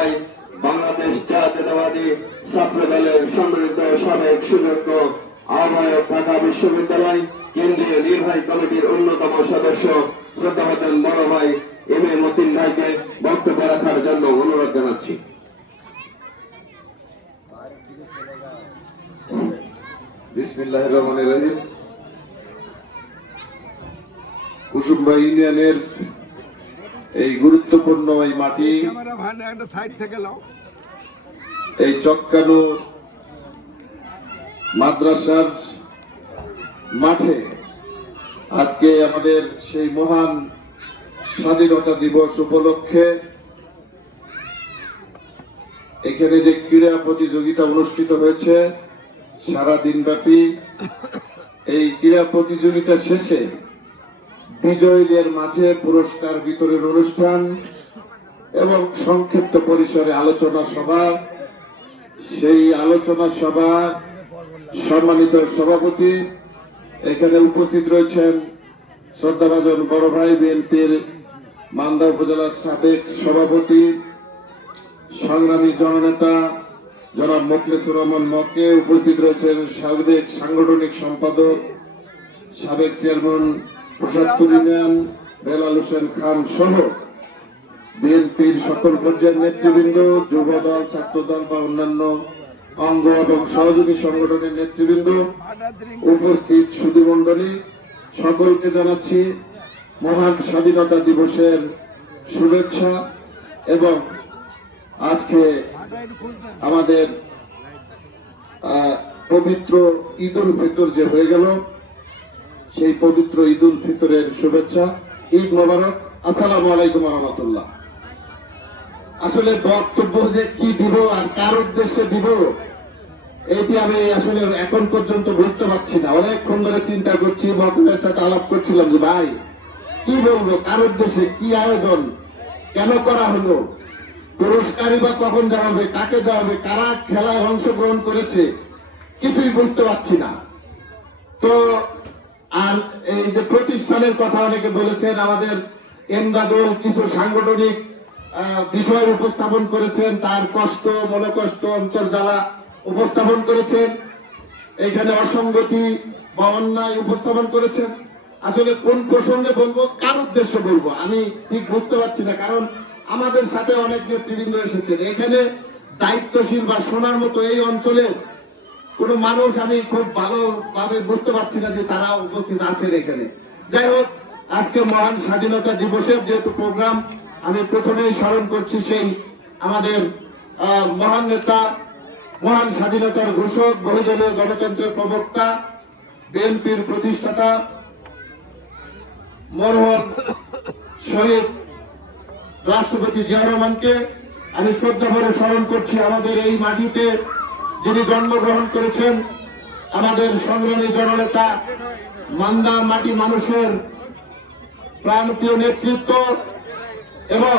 ভাই, বাংলাদেশ জাতীয়তাবাদী ছাত্র দলের সম্মিলিত সাবেক সুযোগ্য আহ্বায়ক, ঢাকা বিশ্ববিদ্যালয় কেন্দ্রীয় নির্বাহী কমিটির অন্যতম সদস্য শ্রদ্ধাভাজন বড় ভাই এম এ মতিন ভাইকে বক্তব্য রাখার জন্য অনুরোধ জানাচ্ছি। বিসমিল্লাহির রহমানির রহিম। কুসুমবা ইউনিয়নের এই গুরুত্বপূর্ণ এই মাটি, এই চক্কানো মাদ্রাসার মাঠে আজকে আমাদের সেই মহান স্বাধীনতা দিবস উপলক্ষে এখানে যে ক্রীড়া প্রতিযোগিতা অনুষ্ঠিত হয়েছে সারা দিনব্যাপী, এই ক্রীড়া প্রতিযোগিতা শেষে বিজয়ীদের মাঝে পুরস্কার বিতরণ অনুষ্ঠান এবং সংক্ষিপ্ত পরিসরে আলোচনা সভা। সেই আলোচনা সভা সম্মানিত সভাপতি, এখানে উপস্থিত রয়েছেন শ্রদ্ধাভাজন বড় ভাই বিএনপির মান্দা উপজেলার সাবেক সভাপতি, সংগ্রামী জননেতা জনাব মোখলেসুর রহমান মকে, উপস্থিত রয়েছেন সাবেক সাংগঠনিক সম্পাদক সাবেক চেয়ারম্যান প্রসাদপুর ইউনিয়ন বেলাল হোসেন খান সহ বিএনপির সকল পর্যায়ের নেতৃবৃন্দ, যুবদল, ছাত্রদল বা অন্যান্য অঙ্গ এবং সহযোগী সংগঠনের নেতৃবৃন্দ, উপস্থিত সুধীমণ্ডলী, সকলকে জানাচ্ছি মহান স্বাধীনতা দিবসের শুভেচ্ছা। এবং আজকে আমাদের পবিত্র ঈদ উল ফিতর যে হয়ে গেল, সেই পবিত্র ঈদ উল ফিতরের শুভেচ্ছা। ঈদ মোবারক। আসসালামু আলাইকুম ওয়া রাহমাতুল্লাহ। আসলে বক্তব্য যে কি দিব আর কার উদ্দেশ্যে দিব, এটি আমি আসলে এখন পর্যন্ত বুঝতে পারছি না। অনেকক্ষণ ধরে চিন্তা করছি, মহকুমের সাথে আলাপ করছিলাম যে ভাই কি বলবো, কার উদ্দেশ্যে, কি আয়োজন, কেন করা হলো, পুরস্কারই বা কখন দেওয়া হবে, কাকে দেওয়া হবে, কারা খেলায় অংশগ্রহণ করেছে, কিছুই বুঝতে পারছি না। তো আর এই যে প্রতিষ্ঠানের কথা অনেকে বলেছেন, আমাদের এমদাদুল কিছু সাংগঠনিক বিষয় উপস্থাপন করেছেন, তার কষ্ট, মনোকষ্ট, অন্তর্জ্বালা উপস্থাপন করেছেন, এখানে অসঙ্গতি বা অন্যায় উপস্থাপন করেছেন। আসলে কোন প্রসঙ্গে বলবো, কার উদ্দেশ্যে বলবো আমি ঠিক বুঝতে পারছি না। কারণ আমাদের সাথে অনেক নেতৃবৃন্দ এসেছেন, এখানে দায়িত্বশীল বা শোনার মতো এই অঞ্চলে কোন মানুষ আমি খুব ভালোভাবে বুঝতে পারছি না যে তারা উপস্থিত আছেন এখানে। যাই হোক, আজকে মহান স্বাধীনতা দিবসের যেহেতু প্রোগ্রাম, আমি প্রথমেই স্মরণ করছি সেই আমাদের মহান নেতা, মহান স্বাধীনতার ঘোষক, বহুদলীয় গণতন্ত্রের প্রবক্তা, বিএনপির প্রতিষ্ঠাতা মরহুম শহীদ রাষ্ট্রপতি জিয়াউর রহমানকে আমি শ্রদ্ধা ভরে স্মরণ করছি। আমাদের এই মাটিতে যিনি জন্মগ্রহণ করেছেন, আমাদের সংগ্রামী জননেতা, মান্দা মাটি মানুষের প্রাণপ্রিয় নেতৃত্ব এবং